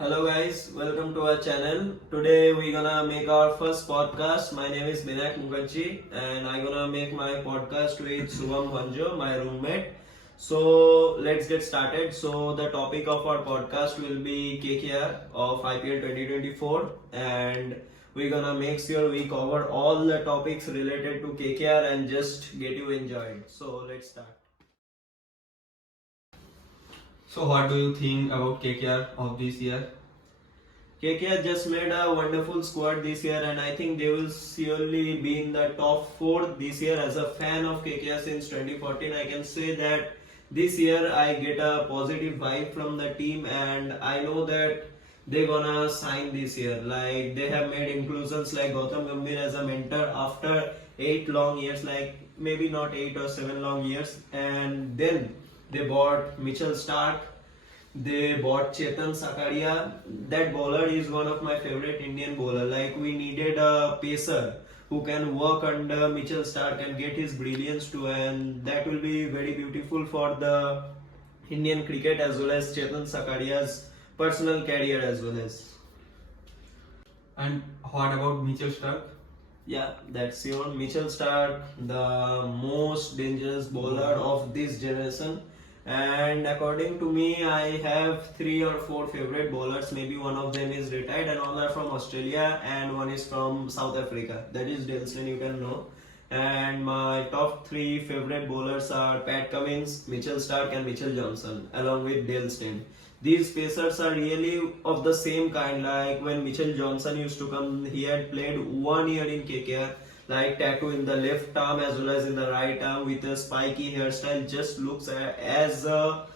Hello guys, welcome to our channel. Today we're gonna make our first podcast. My name is Binayak Mukherjee and I'm gonna make my podcast with Subham Vanjo, my roommate. So let's get started. So the topic of our podcast will be KKR of IPL 2024 and we're gonna make sure we cover all the topics related to KKR and just get you enjoyed. So let's start. So what do you think about KKR of this year? KKR just made a wonderful squad this year, and I think they will surely be in the top 4 this year. As a fan of KKR since 2014, I can say that this year I get a positive vibe from the team, and I know that they're gonna sign this year. Like they have made inclusions like Gautam Gambhir as a mentor after 8 long years, like maybe not 8 or 7 long years, and then they bought Mitchell Stark. They bought Chetan Sakaria. That bowler is one of my favorite Indian bowler. Like we needed a pacer who can work under Mitchell Stark and get his brilliance too, and that will be very beautiful for the Indian cricket as well as Chetan Sakaria's personal career as well as. And what about Mitchell Stark? Yeah, that's your Mitchell Stark, the most dangerous bowler of this generation. And according to me, I have 3 or 4 favorite bowlers. Maybe one of them is retired, and all are from Australia, and one is from South Africa. That is Dale Steyn, you can know. And my top 3 favorite bowlers are Pat Cummins, Mitchell Stark, and Mitchell Johnson, along with Dale Steyn. These pacers are really of the same kind. Like when Mitchell Johnson used to come, he had played 1 year in KKR, like tattoo in the left arm as well as in the right arm with a spiky hairstyle, just looks as a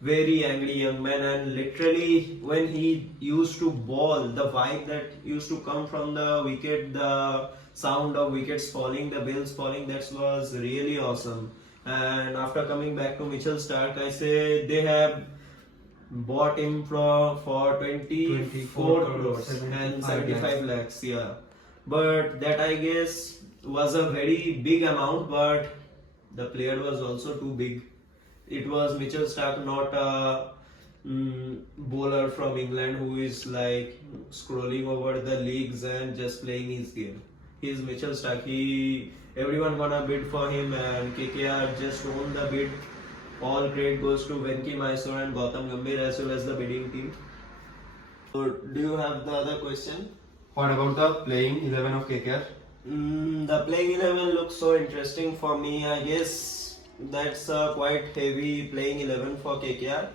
very angry young man. And literally when he used to bowl, the vibe that used to come from the wicket, the sound of wickets falling, the bells falling, that was really awesome. And after coming back to Mitchell Stark, I say they have bought him for 24 crores and 75 lakhs, yeah. But that I guess was a very big amount, but the player was also too big. It was Mitchell Stark, not a bowler from England who is like scrolling over the leagues and just playing his game. He's Mitchell Stark. Everyone gonna bid for him, and KKR just won the bid. All credit goes to Venki Mysore and Gautam Gambhir as well as the bidding team. So, do you have the other question? What about the playing 11 of KKR? The playing 11 looks so interesting for me. I guess that's a quite heavy playing 11 for KKR.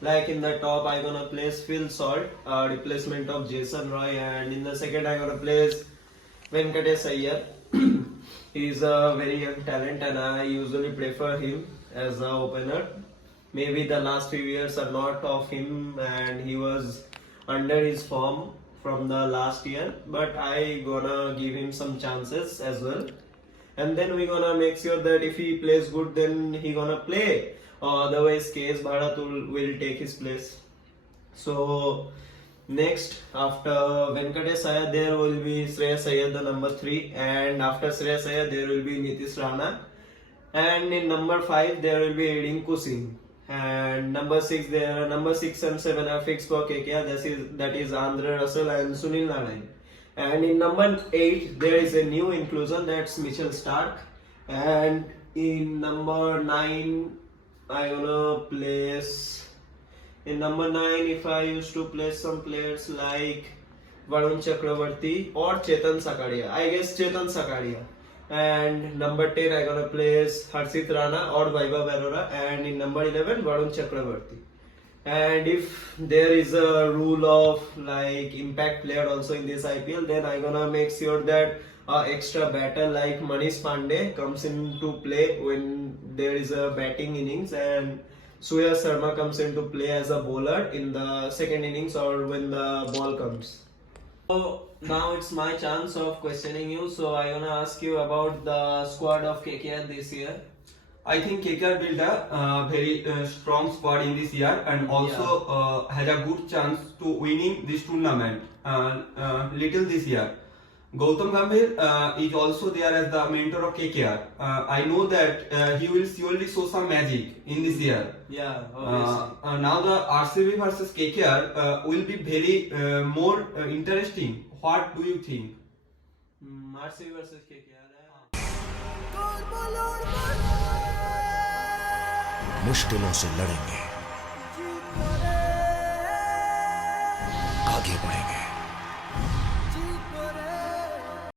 Like in the top, I'm gonna place Phil Salt, replacement of Jason Roy, and in the second, I'm gonna place Venkatesh Iyer. He's a very young talent, and I usually prefer him as a opener. Maybe the last few years are not of him, and he was under his form from the last year, but I gonna give him some chances as well. And then we gonna make sure that if he plays good, then he gonna play. Otherwise, KS Bharatul will take his place. So next, after Venkatesh Iyer, there will be Shreyas Iyer, the number 3, and after Shreyas Iyer, there will be Nitish Rana. And in number 5, there will be Rinku Singh. And number 6 and 7 are fixed for KKR. That is Andre Russell and Sunil Narine. And in number 8, there is a new inclusion, that's Mitchell Stark. And in number 9, I gonna place. In number 9, if I used to place some players like Varun Chakravarti or Chetan Sakaria, I guess Chetan Sakaria. And number 10, I gonna place Harshit Rana or Vaibhav Arora, and in number 11, Varun Chakravarti. And if there is a rule of like impact player also in this IPL, then I gonna make sure that extra batter like Manish Pandey comes into play when there is a batting innings, and Surya Sharma comes into play as a bowler in the second innings or when the ball comes. So now it's my chance of questioning you. So I'm gonna ask you about the squad of KKR this year. I think KKR built a very strong squad in this year and also has a good chance to winning this tournament little this year. Gautam Gambhir is also there as the mentor of KKR. I know that he will surely show some magic in this year. Yeah, obviously. Now the RCB versus KKR will be very more interesting. What do you think? RCB versus KKR. मुश्किलों से लड़ेंगे, आगे बढ़ेंगे।